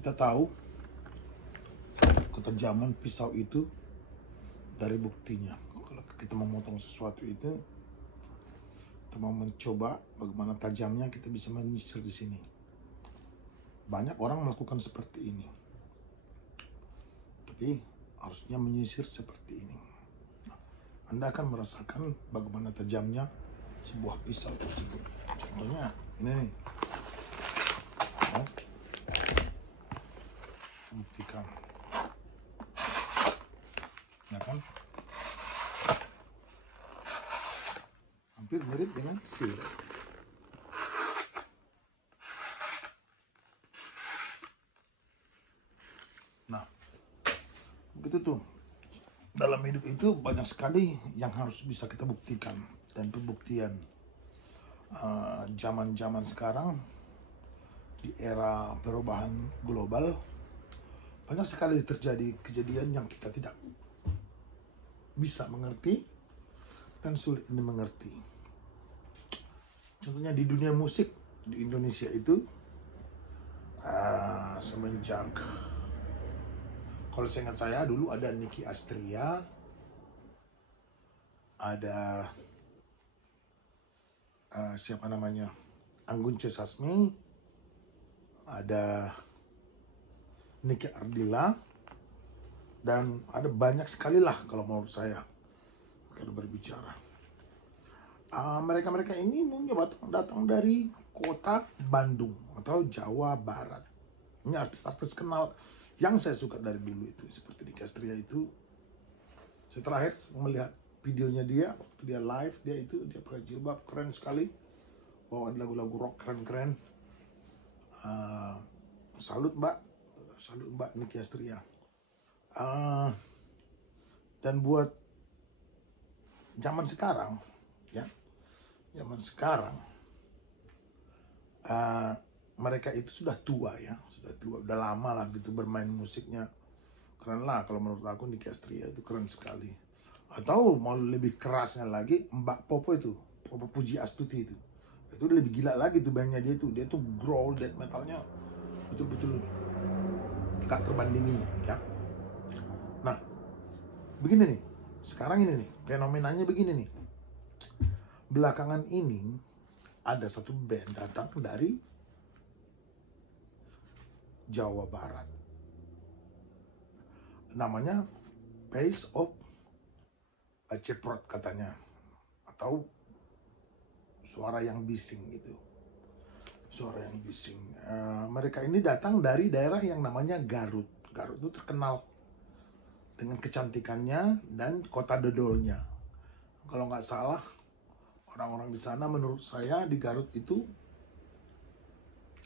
Kita tahu ketajaman pisau itu dari buktinya. Kalau kita memotong sesuatu itu, kita mau mencoba bagaimana tajamnya, kita bisa menyisir di sini. Banyak orang melakukan seperti ini, tapi harusnya menyisir seperti ini. Anda akan merasakan bagaimana tajamnya sebuah pisau tersebut. Contohnya ini nih. Buktikan, ya kan? Hampir mirip dengan sil. Nah, begitu tuh. Dalam hidup itu banyak sekali yang harus bisa kita buktikan, dan pembuktian zaman-zaman sekarang di era perubahan global banyak sekali terjadi kejadian yang kita tidak bisa mengerti dan sulit dimengerti. Contohnya di dunia musik di Indonesia itu semenjak, kalau seingat saya dulu ada Nicky Astria, ada siapa namanya, Anggun C. Sasmi, ada Niki Ardila, dan ada banyak sekali lah kalau menurut saya kalau berbicara. Mereka-mereka ini datang dari kota Bandung atau Jawa Barat. Ini artis-artis kenal yang saya suka dari dulu itu, seperti Nicky Astria itu. Saya terakhir melihat videonya dia waktu dia live, dia pakai jilbab, keren sekali, bawain lagu-lagu rock keren-keren. Salut Mbak Nicky Astria. Dan buat zaman sekarang, ya, mereka itu sudah tua ya, udah lama lah gitu bermain musiknya. Keren lah kalau menurut aku, Nicky Astria itu keren sekali. Atau mau lebih kerasnya lagi, Mbak Popo itu, Popo Puji Astuti itu lebih gila lagi tuh bandnya. Dia tuh growl death metalnya betul-betul gak terbandingi ya. Nah, begini nih, sekarang ini nih fenomenanya begini nih. Belakangan ini ada satu band datang dari Jawa Barat, namanya Pace of Ceprot katanya, atau suara yang bising gitu. Suara yang bising. Mereka ini datang dari daerah yang namanya Garut. Garut itu terkenal dengan kecantikannya dan kota dodolnya. Kalau nggak salah, orang-orang di sana menurut saya di Garut itu,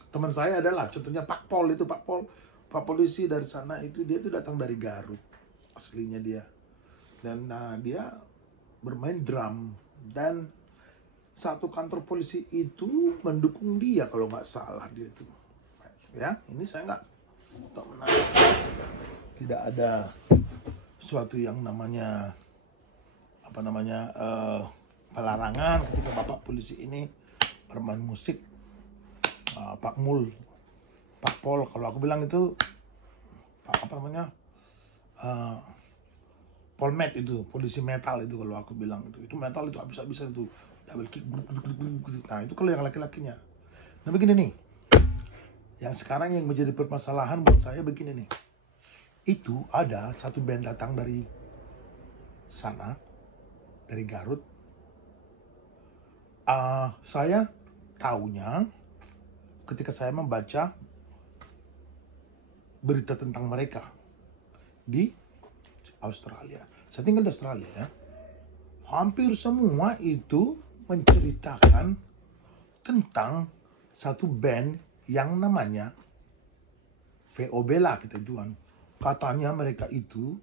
teman saya adalah contohnya Pak Pol itu, Pak polisi dari sana itu, dia tuh datang dari Garut aslinya dia. Dan dia bermain drum, dan satu kantor polisi itu mendukung dia kalau nggak salah dia itu. Ya, ini saya nggak menanya. Tidak ada suatu yang namanya pelarangan ketika Bapak polisi ini bermain musik. Pak Pol, kalau aku bilang itu Polmet itu, polisi metal itu kalau aku bilang itu metal itu habis-habisan itu, double kick. Nah itu kalau yang laki-lakinya. Nah begini nih, yang sekarang yang menjadi permasalahan buat saya begini nih. Itu ada satu band datang dari sana, dari Garut. Saya taunya ketika saya membaca berita tentang mereka di Australia. Saya tinggal di Australia ya. Hampir semua itu menceritakan tentang satu band yang namanya VOB lah kita jual. Katanya mereka itu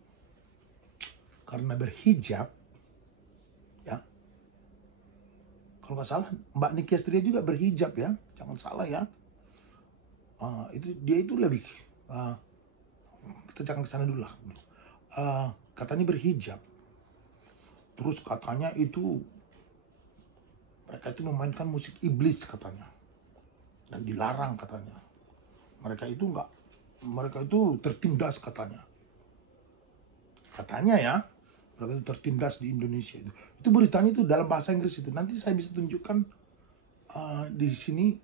karena berhijab, ya. Kalau nggak salah Mbak Nicky Astria juga berhijab ya, jangan salah ya. Dia itu lebih, kita jangan kesana dulu lah. Katanya berhijab. Terus katanya itu mereka itu memainkan musik iblis katanya, dan dilarang katanya. Mereka itu nggak mereka itu tertindas katanya. Katanya ya, mereka itu tertindas di Indonesia itu. Itu beritanya itu dalam bahasa Inggris itu. Nanti saya bisa tunjukkan di sini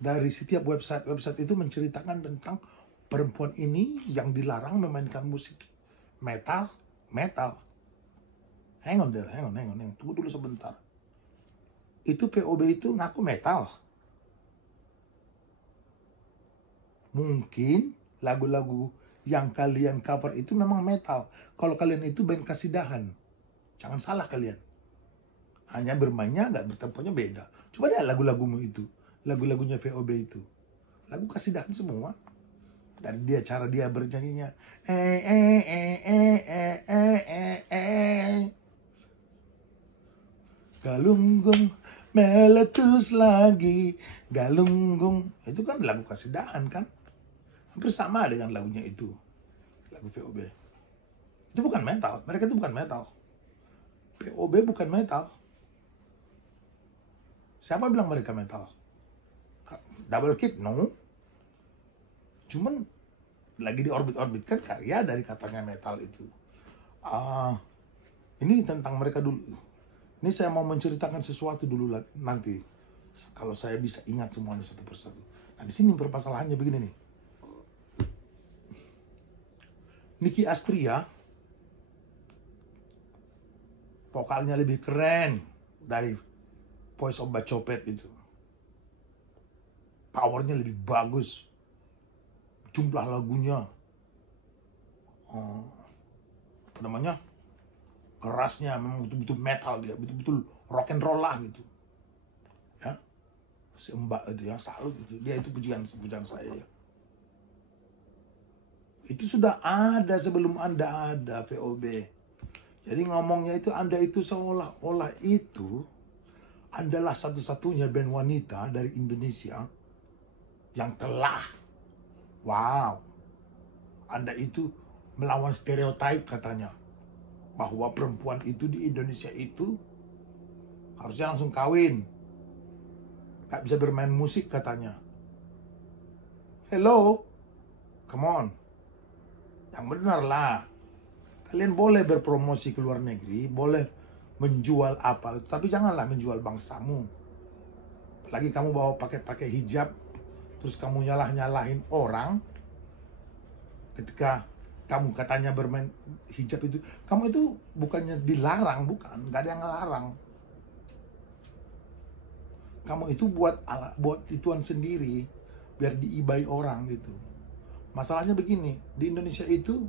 dari setiap website itu menceritakan tentang perempuan ini yang dilarang memainkan musik metal. Hang on. Tunggu dulu sebentar. Itu POB itu ngaku metal. Mungkin lagu-lagu yang kalian cover itu memang metal. Kalau kalian itu band kasidahan, jangan salah kalian. Hanya bermainnya nggak bertemponya beda. Coba lihat lagu-lagumu itu, lagu-lagunya VOB itu, lagu kasidahan semua. Dari cara dia bernyanyinya, galunggung meletus lagi, galunggung, itu kan lagu kasidahan kan? Hampir sama dengan lagunya itu, lagu POB. Itu bukan metal, mereka itu bukan metal. POB bukan metal. Siapa bilang mereka metal? Double Kick, no. Cuman lagi di orbit-orbit kan karya dari katanya metal itu. Ini tentang mereka dulu. Ini saya mau menceritakan sesuatu dulu nanti. Kalau saya bisa ingat semuanya satu persatu. Nah di sini permasalahannya begini nih. Nicky Astria vokalnya lebih keren dari Voice of Bacopet itu. Powernya lebih bagus. Jumlah lagunya apa namanya, kerasnya memang betul-betul metal, dia betul-betul rock and roll lah gitu ya. Si Mbak itu yang salut itu, dia itu pujian saya ya. Itu sudah ada sebelum Anda ada VOB. Jadi ngomongnya itu Anda itu seolah-olah itu adalah satu-satunya band wanita dari Indonesia yang telah, wow, Anda itu melawan stereotip katanya. Bahwa perempuan itu di Indonesia itu harusnya langsung kawin. Gak bisa bermain musik katanya. Hello? Come on. Yang benar lah. Kalian boleh berpromosi ke luar negeri, boleh menjual apa, tapi janganlah menjual bangsamu. Apalagi kamu bawa pakai hijab, terus kamu nyalahin orang. Ketika kamu katanya bermain hijab itu, kamu itu bukannya dilarang, bukan, nggak ada yang ngelarang. Kamu itu buat ituan sendiri, biar diibai orang gitu. Masalahnya begini, di Indonesia itu,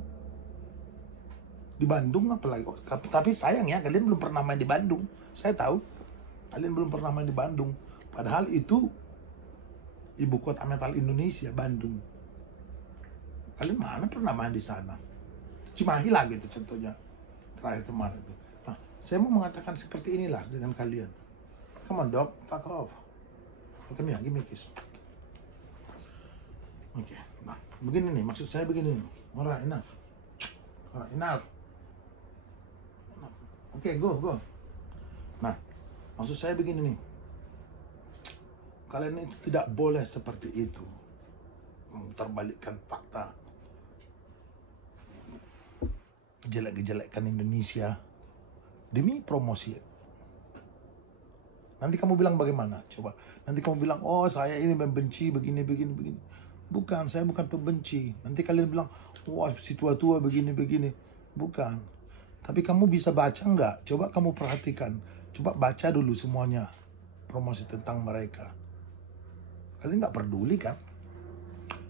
di Bandung apalagi, tapi sayang ya, kalian belum pernah main di Bandung. Saya tahu, kalian belum pernah main di Bandung. Padahal itu ibu kota metal Indonesia, Bandung. Kalian mana pernah main di sana? Cimahi lah gitu contohnya, terakhir kemarin itu. Nah, saya mau mengatakan seperti inilah dengan kalian. Come on dog, fuck off. Come here, give me kiss. Oke, nah begini nih, maksud saya begini nih. Alright, enough. Oke, go. Nah, maksud saya begini nih. Kalian itu tidak boleh seperti itu. Terbalikkan fakta. Jelek-jelekkan Indonesia demi promosi. Nanti kamu bilang bagaimana? Coba. Nanti kamu bilang, oh saya ini membenci begini. Bukan, saya bukan pembenci. Nanti kalian bilang, wah si tua-tua begini. Bukan. Tapi kamu bisa baca nggak? Coba kamu perhatikan. Coba baca dulu semuanya. Promosi tentang mereka. Kalian nggak peduli kan?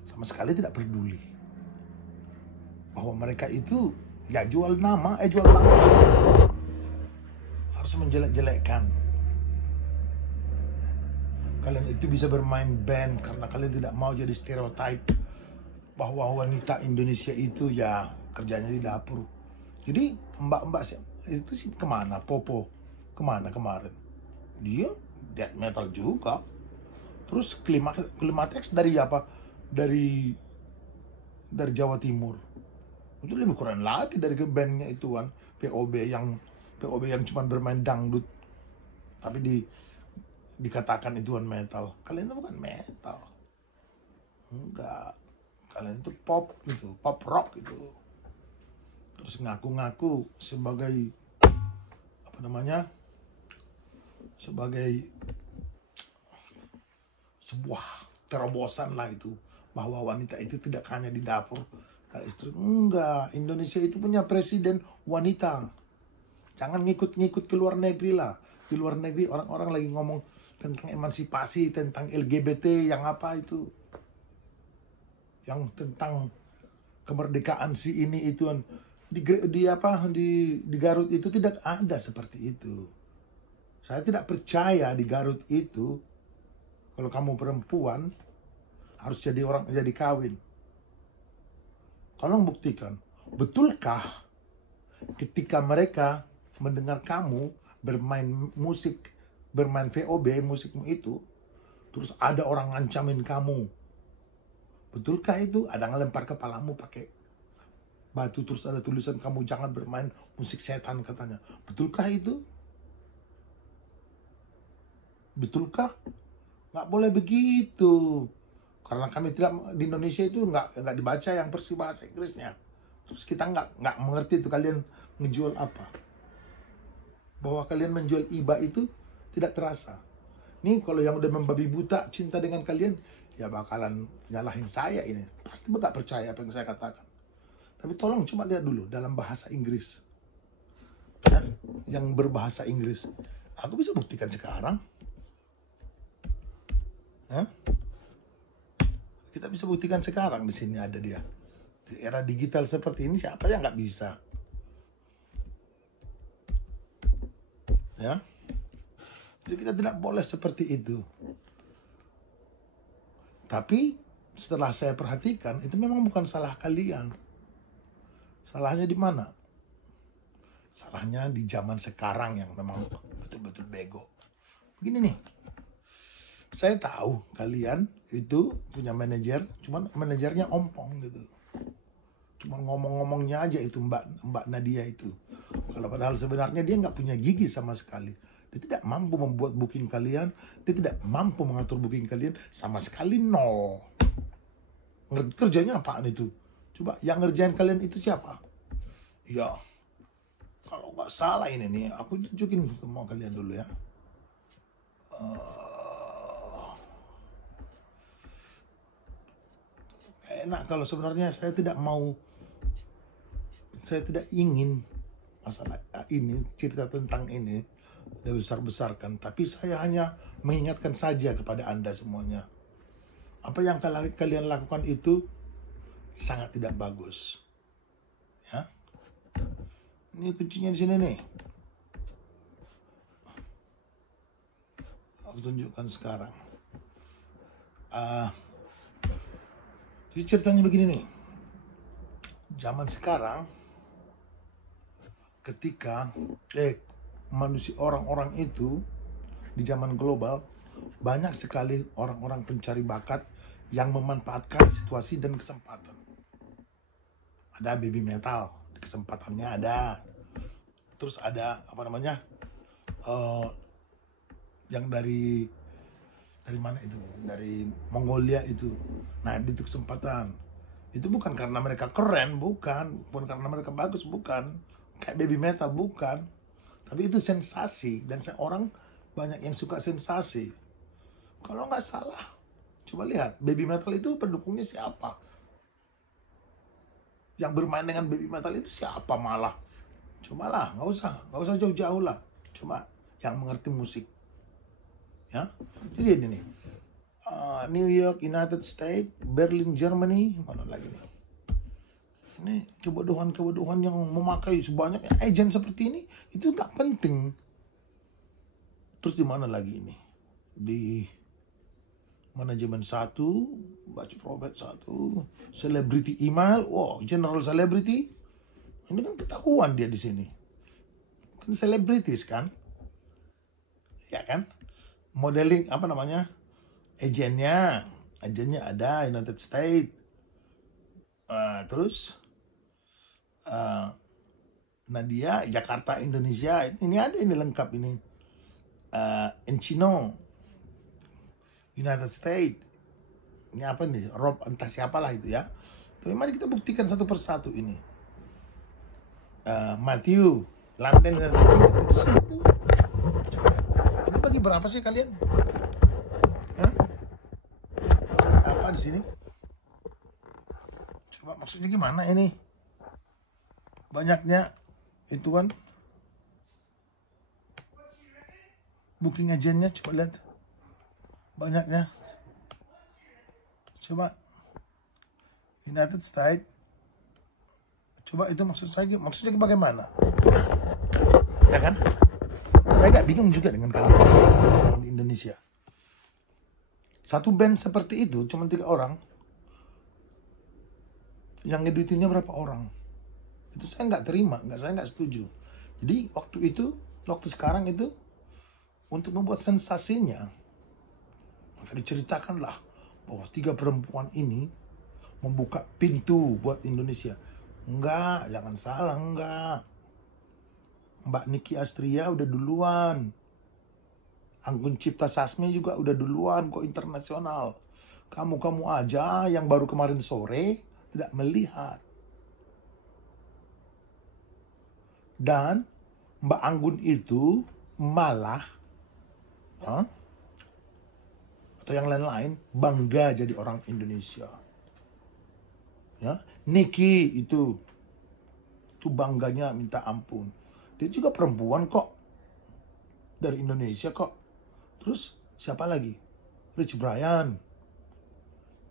Sama sekali tidak peduli. Bahwa mereka itu ya jual nama, jual bangsa. Harus menjelek-jelekkan. Kalian itu bisa bermain band karena kalian tidak mau jadi stereotip bahwa wanita Indonesia itu ya kerjanya di dapur. Jadi mbak-mbak itu sih kemana? Popo kemana kemarin? Dia death metal juga. Terus Klimatex dari apa? Dari Jawa Timur. Itu lebih keren lagi dari ke bandnya itu kan, POB yang cuma bermain dangdut tapi dikatakan itu kan metal. Kalian itu bukan metal, enggak. Kalian itu pop gitu, pop rock gitu. Terus ngaku-ngaku sebagai apa namanya? Sebagai sebuah terobosan lah itu, bahwa wanita itu tidak hanya di dapur dan istri. Enggak, Indonesia itu punya presiden wanita. Jangan ngikut-ngikut ke luar negeri lah. Di luar negeri orang-orang lagi ngomong tentang emansipasi, tentang LGBT, yang apa itu, yang tentang kemerdekaan si ini itu. Di Garut itu tidak ada seperti itu. Saya tidak percaya di Garut itu kalau kamu perempuan harus jadi kawin. Tolong buktikan, betulkah ketika mereka mendengar kamu bermain musik, bermain VOB musikmu itu, terus ada orang ngancamin kamu, betulkah itu? Ada ngelempar kepalamu pakai batu, terus ada tulisan kamu jangan bermain musik setan katanya. Betulkah itu? Betulkah? Nggak boleh begitu. Karena kami tidak di Indonesia itu nggak dibaca yang versi bahasa Inggrisnya. Terus kita nggak mengerti itu kalian ngejual apa. Bahwa kalian menjual iba itu tidak terasa. Nih kalau yang udah membabi buta cinta dengan kalian, ya bakalan nyalahin saya ini. Pasti nggak percaya apa yang saya katakan. Tapi tolong coba lihat dulu dalam bahasa Inggris. Ya, yang berbahasa Inggris. Aku bisa buktikan sekarang. Ya? Kita bisa buktikan sekarang di sini ada dia. Di era digital seperti ini siapa yang nggak bisa? Ya, jadi kita tidak boleh seperti itu. Tapi setelah saya perhatikan, itu memang bukan salah kalian. Salahnya di mana? Salahnya di zaman sekarang yang memang betul-betul bego. Begini nih, saya tahu kalian itu punya manajer, cuman manajernya ompong gitu. Cuma ngomong-ngomongnya aja itu Mbak Nadia itu. Kalau padahal sebenarnya dia nggak punya gigi sama sekali. Dia tidak mampu membuat booking kalian. Dia tidak mampu mengatur booking kalian. Sama sekali nol. Kerjanya apaan itu? Coba yang ngerjain kalian itu siapa? Ya, kalau nggak salah ini nih, aku tunjukin sama kalian dulu ya. Enak kalau sebenarnya saya tidak ingin masalah ini, cerita tentang ini dibesar-besarkan, tapi saya hanya mengingatkan saja kepada Anda semuanya. Apa yang kalian lakukan itu sangat tidak bagus. Ya. Ini kuncinya di sini nih. Aku tunjukkan sekarang. Jadi ceritanya begini nih. Zaman sekarang ketika manusia, orang-orang itu di zaman global banyak sekali orang-orang pencari bakat yang memanfaatkan situasi dan kesempatan. Ada baby metal, kesempatannya ada. Terus ada apa namanya, yang dari mana itu, dari Mongolia itu. Nah itu kesempatan. Itu bukan karena mereka keren, bukan karena mereka bagus, bukan kayak baby metal, bukan. Tapi itu sensasi, dan orang banyak yang suka sensasi. Kalau nggak salah, coba lihat baby metal itu pendukungnya siapa? Yang bermain dengan baby metal itu siapa malah? Coba lah, nggak usah jauh-jauh lah. Coba yang mengerti musik, ya. Jadi ini nih, New York, United States, Berlin, Germany, mana lagi nih? Ini kebodohan-kebodohan yang memakai sebanyak agen seperti ini, itu nggak penting. Terus di mana lagi ini? Di manajemen 1, batch probate 1, celebrity email, wow, general celebrity. Ini kan ketahuan dia di sini. Kan selebritis kan? Ya kan? Modeling apa namanya? Agennya ada United States. Terus Nadia Jakarta Indonesia, ini ada, ini lengkap ini. Encino United States, Ini apa nih? Rob entah siapalah itu ya. Tapi mari kita buktikan satu persatu ini. Matthew, London dan itu sih itu. Coba, ini bagi berapa sih kalian? Hah? Bagi apa di sini? Coba maksudnya gimana ini? Banyaknya itu kan booking agentnya, coba lihat banyaknya. Coba United States, coba itu maksudnya bagaimana? Ya kan? Saya nggak bingung juga dengan kalian di Indonesia. Satu band seperti itu cuma 3 orang, yang ngeditinnya berapa orang? Itu saya nggak terima, saya nggak setuju. Jadi waktu sekarang itu untuk membuat sensasinya, maka diceritakanlah bahwa 3 perempuan ini membuka pintu buat Indonesia. Enggak, jangan salah, enggak. Mbak Niki Astria udah duluan. Anggun Cipta Sasmi juga udah duluan kok internasional. Kamu aja yang baru kemarin sore tidak melihat. Dan Mbak Anggun itu malah atau yang lain-lain bangga jadi orang Indonesia. Ya, Niki itu bangganya minta ampun. Dia juga perempuan kok, dari Indonesia kok. Terus siapa lagi? Rich Brian.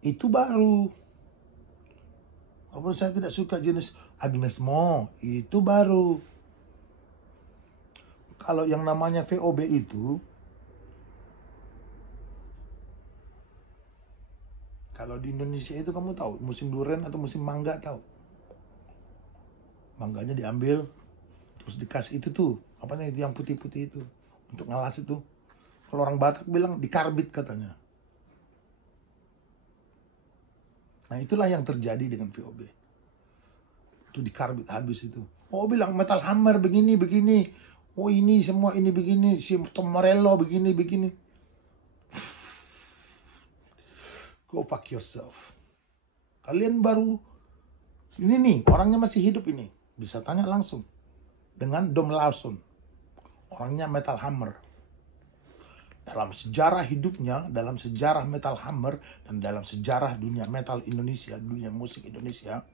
Itu baru. Walaupun saya tidak suka jenis Agnes Mo, itu baru. Kalau yang namanya VOB itu, kalau di Indonesia itu kamu tahu, musim durian atau musim mangga tahu? Mangganya diambil, terus dikasih itu tuh, apa nih yang putih-putih itu, untuk ngalas itu. Kalau orang Batak bilang dikarbit katanya. Nah itulah yang terjadi dengan VOB. Itu dikarbit habis itu. Oh bilang Metal Hammer begini. Oh ini semua ini begini. Si Tom Morello begini. Go fuck yourself. Kalian baru, ini nih orangnya masih hidup ini. Bisa tanya langsung. Dengan Dom Lawson. Orangnya Metal Hammer. Dalam sejarah hidupnya, dalam sejarah Metal Hammer, dan dalam sejarah dunia metal Indonesia, dunia musik Indonesia,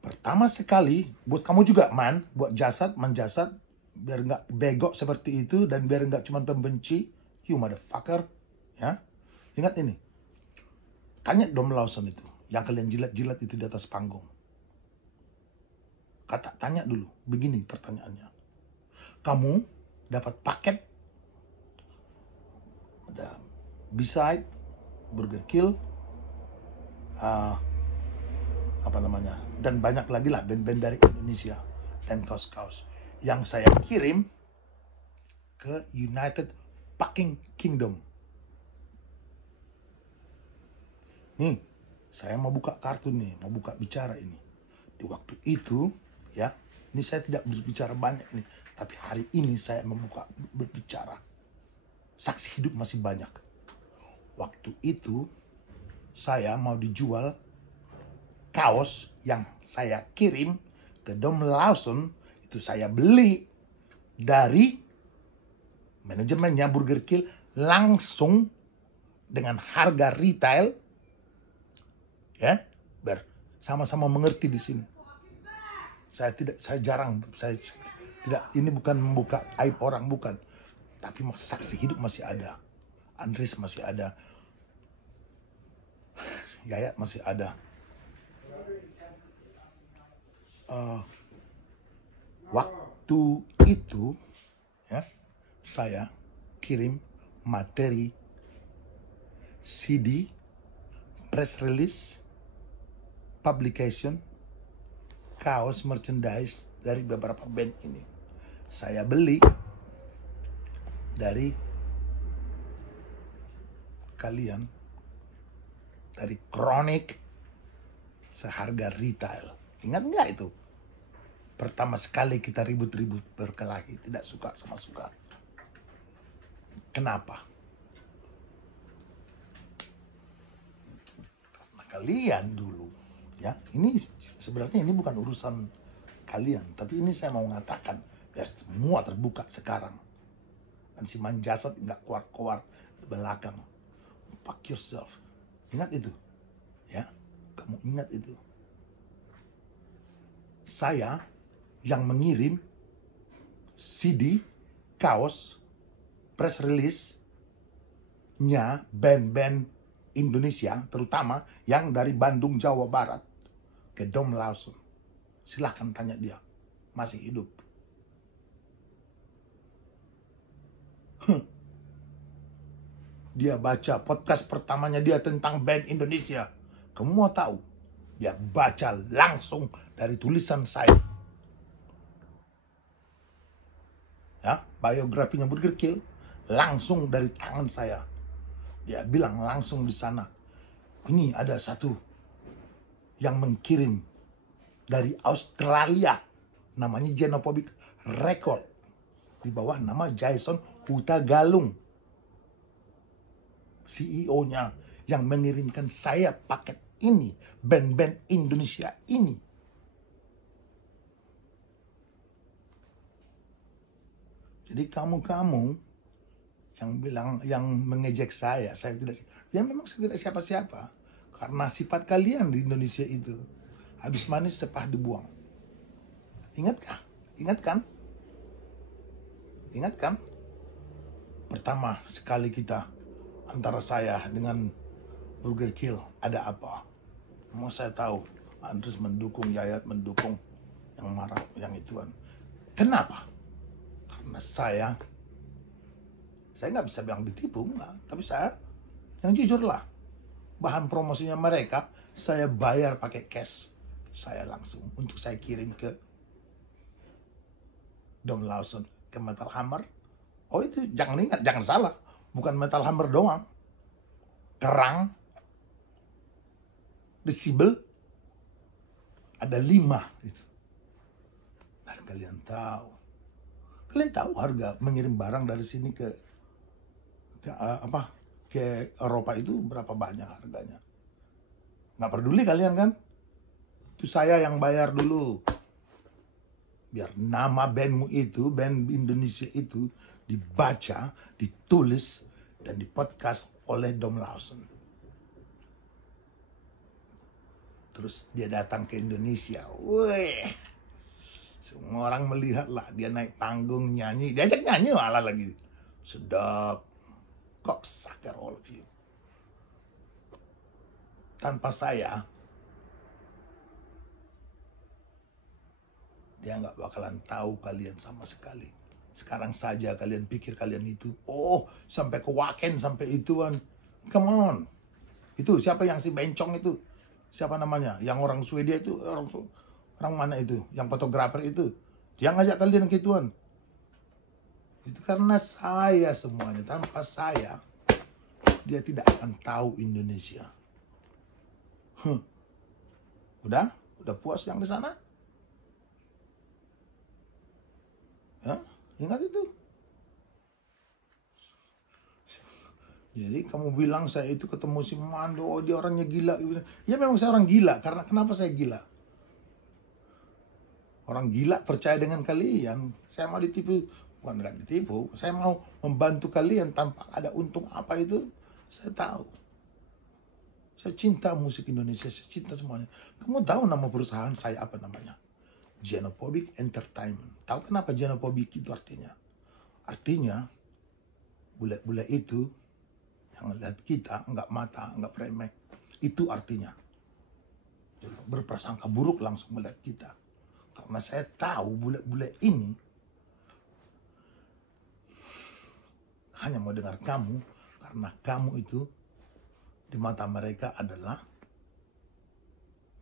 pertama sekali, buat kamu juga, buat Manjasad, biar nggak begok seperti itu, dan biar nggak cuma pembenci, you motherfucker, ya. Ingat ini, tanya Dom Lawson itu, yang kalian jilat-jilat itu di atas panggung. Tanya dulu, begini pertanyaannya. Kamu dapat paket, ada B-side, Burger Kill, dan banyak lagi lah band-band dari Indonesia dan kaos-kaos yang saya kirim ke United fucking Kingdom. Nih, saya mau buka kartu nih, mau buka bicara ini. Di waktu itu, ya, ini saya tidak berbicara banyak ini, tapi hari ini saya membuka berbicara. Saksi hidup masih banyak. Waktu itu, saya mau dijual kaos yang saya kirim ke Dom Lawson, itu saya beli dari manajemennya Burger Kill langsung dengan harga retail, ya, biar sama-sama mengerti di sini. Saya tidak, ini bukan membuka aib orang, bukan, tapi saksi hidup masih ada. Andres masih ada, Yayat masih ada. Waktu itu, ya, saya kirim materi CD, press release, publication, kaos, merchandise dari beberapa band ini. Saya beli dari kalian, dari Chronic, seharga retail. Ingat nggak itu? Pertama sekali kita ribut-ribut berkelahi, tidak suka sama suka. Kenapa? kalian dulu, ya, ini sebenarnya ini bukan urusan kalian, tapi ini saya mau mengatakan biar semua terbuka sekarang. Dan si Manjasat nggak keluar-keluar di belakang. Fuck yourself. Ingat itu, ya, kamu ingat itu. Saya yang mengirim CD, kaos, press release-nya band-band Indonesia, terutama yang dari Bandung, Jawa Barat, ke Dom Lawson. Silahkan tanya dia, masih hidup. Dia baca podcast pertamanya dia tentang band Indonesia. Kamu mau tahu? Dia baca langsung dari tulisan saya. Ya, biografinya Burger Kill langsung dari tangan saya. Dia bilang langsung di sana, ini ada satu yang mengirim dari Australia, namanya Genophobic Record, di bawah nama Jason Hutagalung, CEO-nya, yang mengirimkan saya paket ini, band-band Indonesia ini. Jadi kamu yang bilang, yang mengejek saya tidak, ya memang saya tidak siapa-siapa. Karena sifat kalian di Indonesia itu, habis manis sepah dibuang. Ingatkah? Ingatkan? Ingatkan? Pertama sekali kita, antara saya dengan Burger Kill, ada apa? Mau saya tahu, Andres mendukung, Yayat mendukung, yang marah, yang ituan. Kenapa? Karena saya nggak bisa bilang ditipu, enggak. Tapi saya yang jujur lah. Bahan promosinya mereka, saya bayar pakai cash. Saya langsung untuk saya kirim ke Dom Lawson, ke Metal Hammer. Oh itu jangan ingat, jangan salah. Bukan Metal Hammer doang. Kerang, Desibel, ada 5 itu. Dan kalian tahu harga mengirim barang dari sini ke Eropa itu berapa banyak harganya? Nggak peduli kalian kan? Itu saya yang bayar dulu. Biar nama bandmu itu, band Indonesia itu, dibaca, ditulis, dan dipodcast oleh Dom Lawson. Terus dia datang ke Indonesia. Wih, semua orang melihat lah, dia naik panggung nyanyi, diajak nyanyi malah lagi. Sedap. Cocksucker all of you. Tanpa saya, dia nggak bakalan tahu kalian sama sekali. Sekarang saja kalian pikir kalian itu, oh sampai ke Wacken, sampai ituan. Come on. Itu siapa yang si bencong itu? Siapa namanya? Yang orang Swedia itu, orang mana itu? Yang fotografer itu. Dia ngajak kalian ke ituan. Itu karena saya semuanya. Tanpa saya, dia tidak akan tahu Indonesia. Udah puas yang di sana? Ya, ingat itu. Jadi kamu bilang saya itu ketemu si Mando, oh dia orangnya gila. Ya memang saya orang gila, karena kenapa saya gila? Orang gila percaya dengan kalian. Saya mau ditipu, bukan nggak ditipu. Saya mau membantu kalian tanpa ada untung apa itu. Saya tahu. Saya cinta musik Indonesia, saya cinta semuanya. Kamu tahu nama perusahaan saya apa namanya? Genophobic Entertainment. Tahu kenapa Genophobic itu artinya? Artinya, bule-bule itu yang lihat kita, nggak mata, nggak premek. Itu artinya. Berprasangka buruk langsung melihat kita. Karena saya tahu bule-bule ini hanya mau dengar kamu, karena kamu itu di mata mereka adalah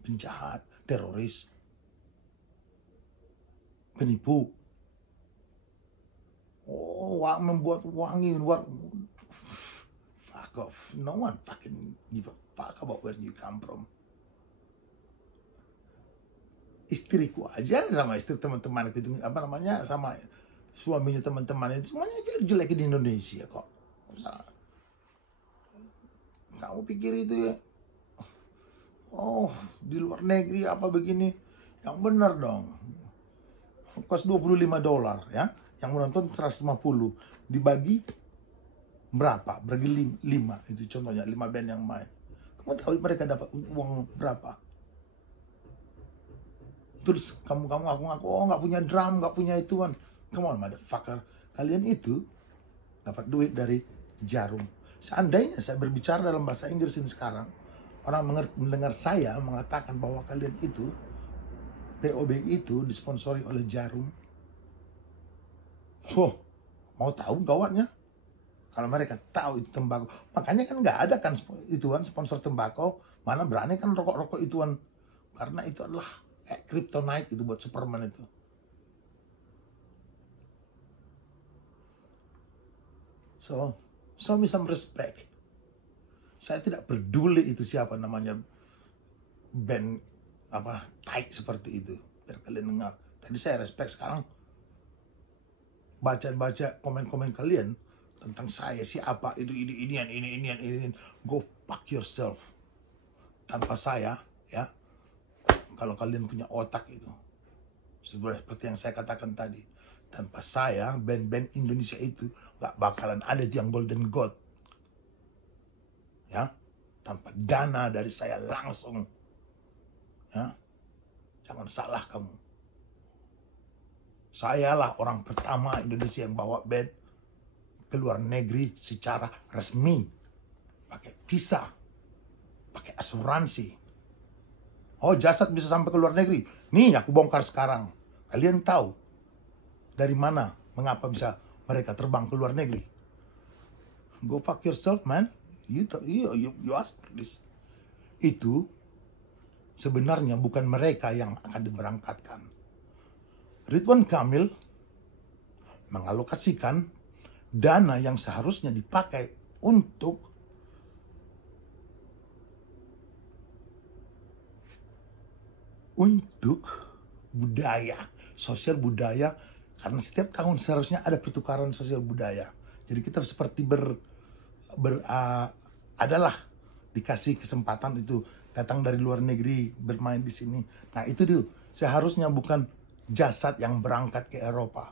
penjahat, teroris, penipu. Oh, membuat wangi luar. Fuck off. No one fucking give a fuck about where you come from. Istriku aja sama istri teman-teman itu, apa namanya, sama suaminya teman-teman itu semuanya jelek-jelek di Indonesia kok. Kamu pikir itu ya Oh, di luar negeri apa begini? Yang benar dong. Kos $25 ya. Yang menonton 150. Dibagi berapa? Bagi 5. Itu contohnya 5 band yang main. Kamu tahu mereka dapat uang berapa? Terus kamu ngaku-ngaku, oh nggak punya drum, nggak punya ituan. Come on, motherfucker. Kalian itu dapat duit dari Jarum. Seandainya saya berbicara dalam bahasa Inggris ini sekarang, orang mendengar saya mengatakan bahwa kalian itu, TOB itu disponsori oleh Jarum. Oh, mau tahu gawatnya? Kalau mereka tahu itu tembakau, makanya kan nggak ada kan ituan sponsor tembakau, mana berani kan rokok-rokok ituan, karena itu adalah kryptonite itu buat Superman itu. So, show me some respect. Saya tidak peduli itu siapa namanya band apa tight seperti itu. Biar kalian dengar. Tadi saya respect, sekarang baca komen-komen kalian tentang saya siapa itu ini. Go fuck yourself. Tanpa saya ya, kalau kalian punya otak itu, seperti yang saya katakan tadi, tanpa saya band-band Indonesia itu gak bakalan ada yang Golden God ya, tanpa dana dari saya langsung ya. Jangan salah kamu, sayalah orang pertama Indonesia yang bawa band ke luar negeri secara resmi, pakai visa, pakai asuransi. Oh, jasad bisa sampai ke luar negeri. Nih, aku bongkar sekarang. Kalian tahu dari mana, mengapa bisa mereka terbang ke luar negeri? Go fuck yourself, man. You ask for this. Itu sebenarnya bukan mereka yang akan diberangkatkan. Ridwan Kamil mengalokasikan dana yang seharusnya dipakai untuk budaya, sosial budaya, karena setiap tahun seharusnya ada pertukaran sosial budaya. Jadi kita seperti adalah dikasih kesempatan itu datang dari luar negeri bermain di sini. Nah itu tuh seharusnya bukan jasad yang berangkat ke Eropa.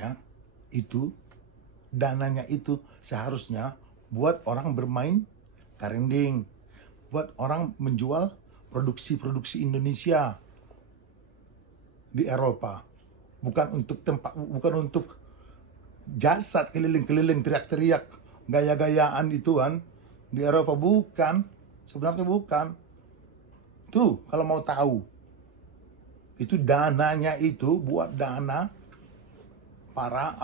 Ya, itu dananya itu seharusnya buat orang bermain karinding, buat orang menjual produksi Indonesia di Eropa, bukan untuk tempat, bukan untuk jasad keliling-keliling teriak-teriak gaya-gayaan ituan di Eropa, bukan, sebenarnya bukan. Tuh kalau mau tahu, itu dananya itu buat dana para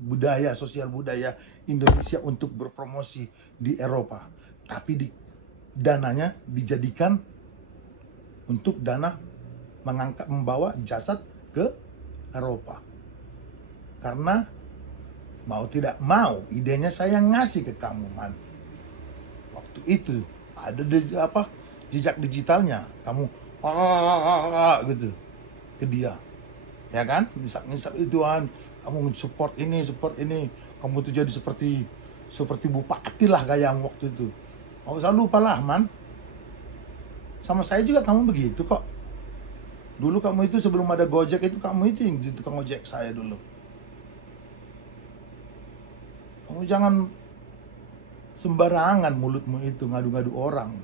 budaya, sosial budaya Indonesia untuk berpromosi di Eropa, tapi dananya dijadikan untuk dana membawa jasad ke Eropa. Karena mau tidak mau, idenya saya ngasih ke kamu, man. Waktu itu ada jejak digitalnya, kamu gitu ke dia, ya kan? Ngisap ituan, kamu support ini, kamu tuh jadi seperti bupati lah gayamu waktu itu. Nggak usah lupa lah, man. Sama saya juga kamu begitu kok. Dulu kamu itu sebelum ada Gojek itu, kamu itu yang jadi tukang ojek saya dulu. Kamu jangan sembarangan mulutmu itu ngadu-ngadu orang.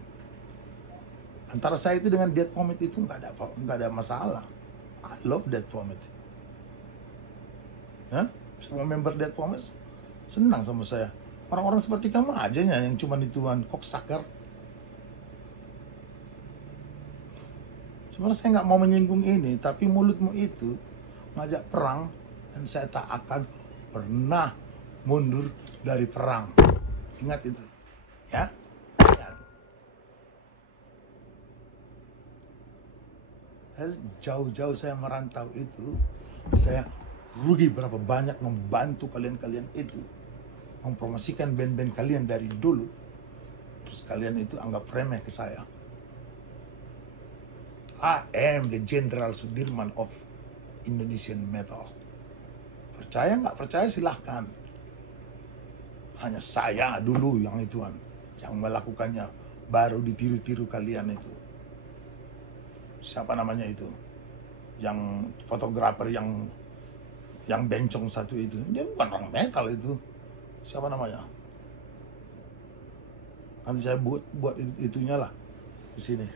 Antara saya itu dengan Dead Pomet itu nggak ada masalah. I love Dead Pomet. Ya, semua member Dead Pomet senang sama saya. Orang-orang seperti kamu aja yang cuma ituan cocksucker. Sebenarnya saya nggak mau menyinggung ini, tapi mulutmu itu ngajak perang, dan saya tak akan pernah mundur dari perang. Ingat itu, ya. Jauh-jauh saya merantau itu, saya rugi berapa banyak membantu kalian itu, mempromosikan band-band kalian dari dulu, terus kalian itu anggap remeh ke saya. I am the Jenderal Sudirman of Indonesian metal. Percaya nggak percaya silahkan. Hanya saya dulu yang ituan, yang melakukannya baru ditiru-tiru kalian itu. Siapa namanya itu? Yang fotografer yang bencong satu itu, dia bukan orang metal itu. Siapa namanya? Nanti saya buat itunya lah di sini.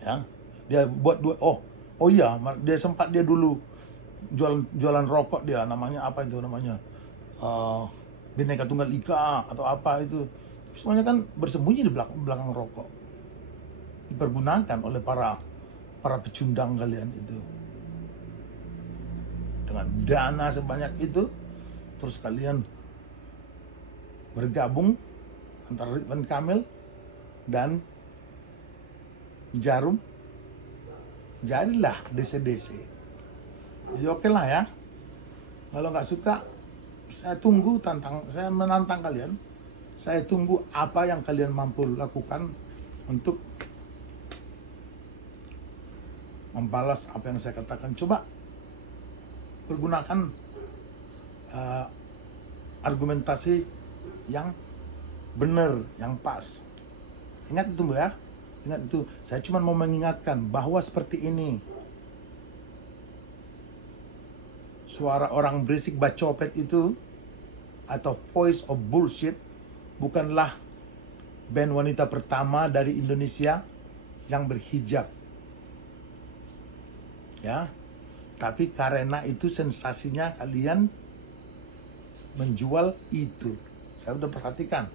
Ya, dia buat oh iya, dia dulu jualan rokok, dia namanya apa itu namanya, Bhinneka Tunggal Ika atau apa itu. Tapi semuanya kan bersembunyi di belakang rokok, dipergunakan oleh para pecundang kalian itu. Dengan dana sebanyak itu, terus kalian bergabung antara Ridwan Kamil dan Jarum, jadilah DC-DC. Jadi oke lah ya. Kalau nggak suka, saya menantang kalian. Saya tunggu apa yang kalian mampu lakukan untuk membalas apa yang saya katakan. Coba pergunakan argumentasi yang benar, yang pas. Ingat itu ya. Ingat itu. Saya cuma mau mengingatkan bahwa seperti ini. Suara orang berisik bacopet itu atau Voice of Bullshit bukanlah band wanita pertama dari Indonesia yang berhijab. Ya. Tapi karena itu sensasinya kalian menjual itu. Saya udah perhatikan.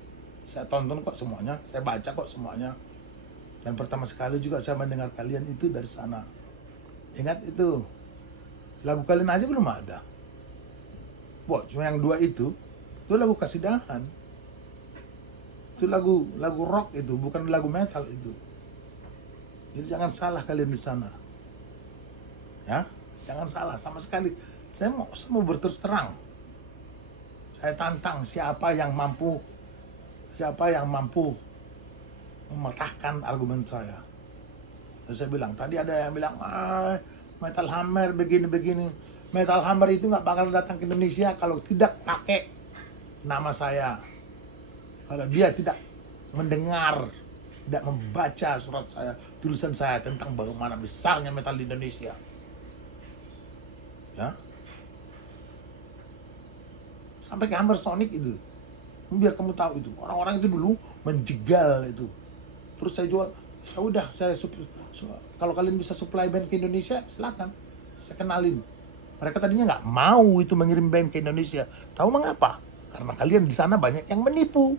Saya tonton kok semuanya, saya baca kok semuanya. Dan pertama sekali juga saya mendengar kalian itu dari sana. Ingat itu. Lagu kalian aja belum ada. Wah, cuma yang dua itu lagu kasidahan. Itu lagu rock itu, bukan lagu metal itu. Jadi jangan salah kalian di sana. Ya, jangan salah sama sekali. Saya mau berterus terang. Saya tantang siapa yang mampu mematahkan argumen saya. Dan saya bilang, tadi ada yang bilang, Metal Hammer begini-begini. Metal Hammer itu nggak bakal datang ke Indonesia kalau tidak pakai nama saya. Kalau dia tidak mendengar, tidak membaca surat saya, tulisan saya tentang bagaimana besarnya metal di Indonesia. Ya. Sampai ke Hammer Sonic itu. Biar kamu tahu itu. Orang-orang itu dulu menjegal itu. Terus saya jual, kalau kalian bisa supply band ke Indonesia, silakan. Saya kenalin. Mereka tadinya nggak mau itu mengirim band ke Indonesia. Tahu mengapa? Karena kalian di sana banyak yang menipu.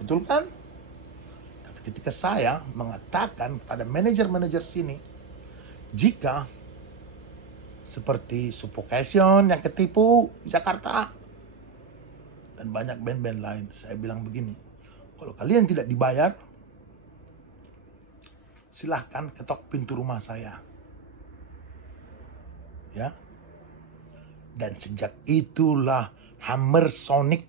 Betul kan? Tapi ketika saya mengatakan pada manajer-manajer sini, jika seperti Suffocation yang ketipu di Jakarta dan banyak band-band lain, saya bilang begini, kalau kalian tidak dibayar, silahkan ketok pintu rumah saya. Ya. Dan sejak itulah Hammer Sonic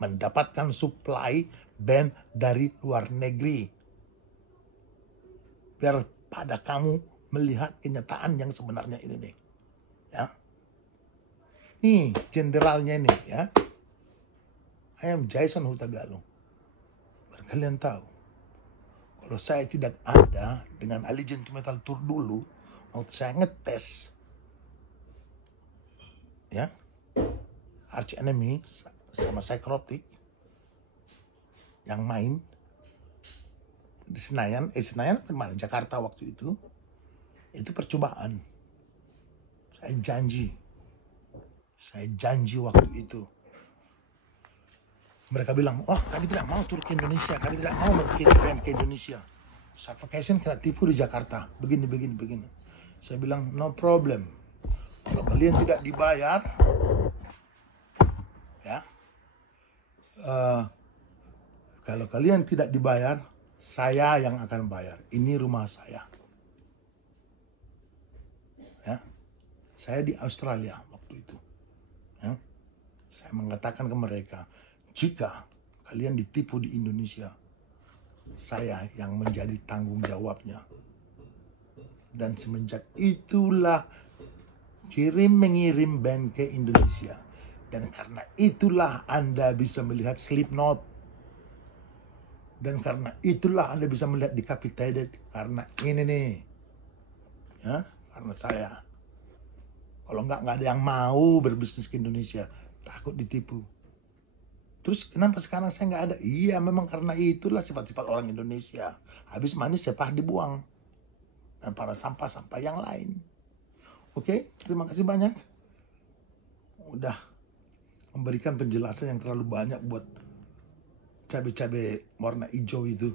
mendapatkan supply band dari luar negeri. Biar pada kamu melihat kenyataan yang sebenarnya ini nih. Ya. Nih jenderalnya nih ya. I am Jason Hutagalung. Biar kalian tahu. Kalau saya tidak ada dengan Allegiant to Metal Tour dulu, waktu saya ngetes ya, Arch Enemy sama Psychroptic yang main di Senayan mana? Jakarta waktu itu percobaan. Saya janji waktu itu. Mereka bilang, kami tidak mau tur ke Indonesia, kami tidak mau mengirim band ke Indonesia. Suffocation kena tipu di Jakarta, begini. Saya bilang, no problem. Kalau kalian tidak dibayar, ya, kalau kalian tidak dibayar, saya yang akan bayar. Ini rumah saya. Ya, saya di Australia waktu itu. Ya, saya mengatakan ke mereka, jika kalian ditipu di Indonesia, saya yang menjadi tanggung jawabnya. Dan semenjak itulah mengirim band ke Indonesia. Dan karena itulah Anda bisa melihat Slipknot Dan karena itulah Anda bisa melihat decapitated, karena ini nih. Ya, karena saya. Kalau nggak ada yang mau berbisnis ke Indonesia, takut ditipu. Terus kenapa sekarang saya nggak ada? Iya, memang karena itulah sifat-sifat orang Indonesia. Habis manis sepah dibuang. Dan para sampah-sampah yang lain. Oke, terima kasih banyak. Udah memberikan penjelasan yang terlalu banyak buat cabai-cabai warna hijau itu.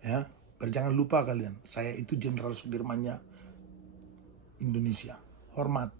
Ya, jangan lupa kalian, saya itu Jenderal Sudirmannya Indonesia. Hormat.